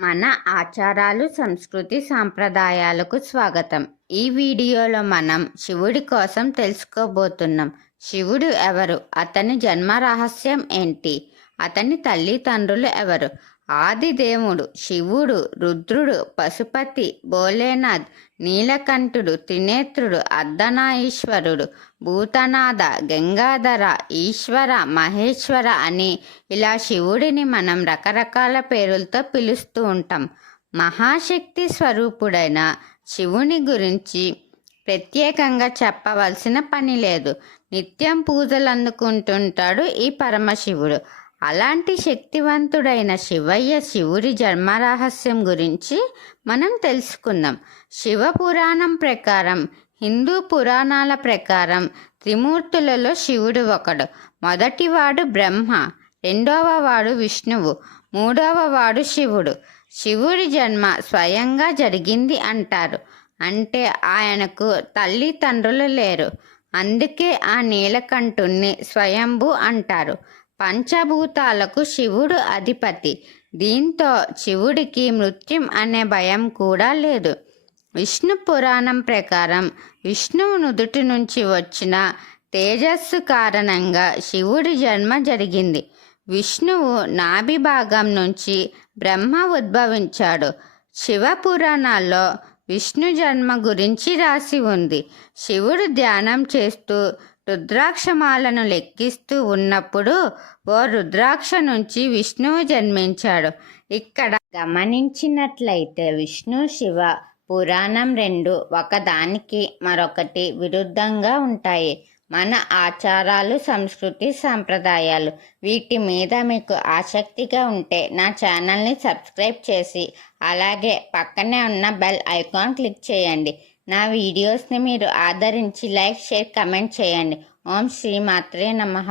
మన ఆచారాలు, సంస్కృతి, సాంప్రదాయాలకు స్వాగతం. ఈ వీడియోలో మనం శివుడి కోసం తెలుసుకోబోతున్నాం. శివుడు ఎవరు? అతని జన్మ రహస్యం ఏంటి? అతని తల్లిదండ్రులు ఎవరు? ఆదిదేవుడు శివుడు, రుద్రుడు, పశుపతి, భోలేనాథ్, నీలకంఠుడు, త్రినేత్రుడు, అర్ధనారీశ్వరుడు, భూతనాథ, గంగాధర, ఈశ్వర, మహేశ్వర అని ఇలా శివుడిని మనం రకరకాల పేర్లతో పిలుస్తూ ఉంటాం. మహాశక్తి స్వరూపుడైన శివుని గురించి ప్రత్యేకంగా చెప్పవలసిన పని లేదు. నిత్యం పూజలు అందుకుంటుంటాడు ఈ పరమశివుడు. అలాంటి శక్తివంతుడైన శివయ్య శివుడి జన్మరహస్యం గురించి మనం తెలుసుకుందాం. శివపురాణం ప్రకారం, హిందూ పురాణాల ప్రకారం త్రిమూర్తులలో శివుడు ఒకడు. మొదటివాడు బ్రహ్మ, రెండవ వాడు విష్ణువు, మూడవ వాడు శివుడు. శివుడి జన్మ స్వయంగా జరిగింది అంటారు. అంటే ఆయనకు తల్లిదండ్రులు లేరు. అందుకే ఆ నీలకంఠుణ్ణి స్వయంభూ అంటారు. పంచభూతాలకు శివుడు అధిపతి. దీంతో శివుడికి మృత్యుం అనే భయం కూడా లేదు. విష్ణు పురాణం ప్రకారం విష్ణువు నుదుటి నుంచి వచ్చిన తేజస్సు కారణంగా శివుడి జన్మ జరిగింది. విష్ణువు నాభి భాగం నుంచి బ్రహ్మ ఉద్భవించాడు. శివ పురాణాల్లో విష్ణు జన్మ గురించి రాసి ఉంది. శివుడు ధ్యానం చేస్తూ రుద్రాక్షమాలను లెక్కిస్తూ ఉన్నప్పుడు ఓ రుద్రాక్ష నుంచి విష్ణువు జన్మించాడు. ఇక్కడ గమనించినట్లయితే విష్ణు శివ పురాణం రెండు ఒకదానికి మరొకటి విరుద్ధంగా ఉంటాయి. మన ఆచారాలు, సంస్కృతి, సాంప్రదాయాలు వీటి మీద మీకు ఆసక్తిగా ఉంటే నా ఛానల్ని సబ్స్క్రైబ్ చేసి అలాగే పక్కనే ఉన్న బెల్ ఐకాన్ క్లిక్ చేయండి. నా వీడియోస్ని మీరు ఆదరించి లైక్, షేర్, కమెంట్ చేయండి. ఓం శ్రీ మాత్రే నమః.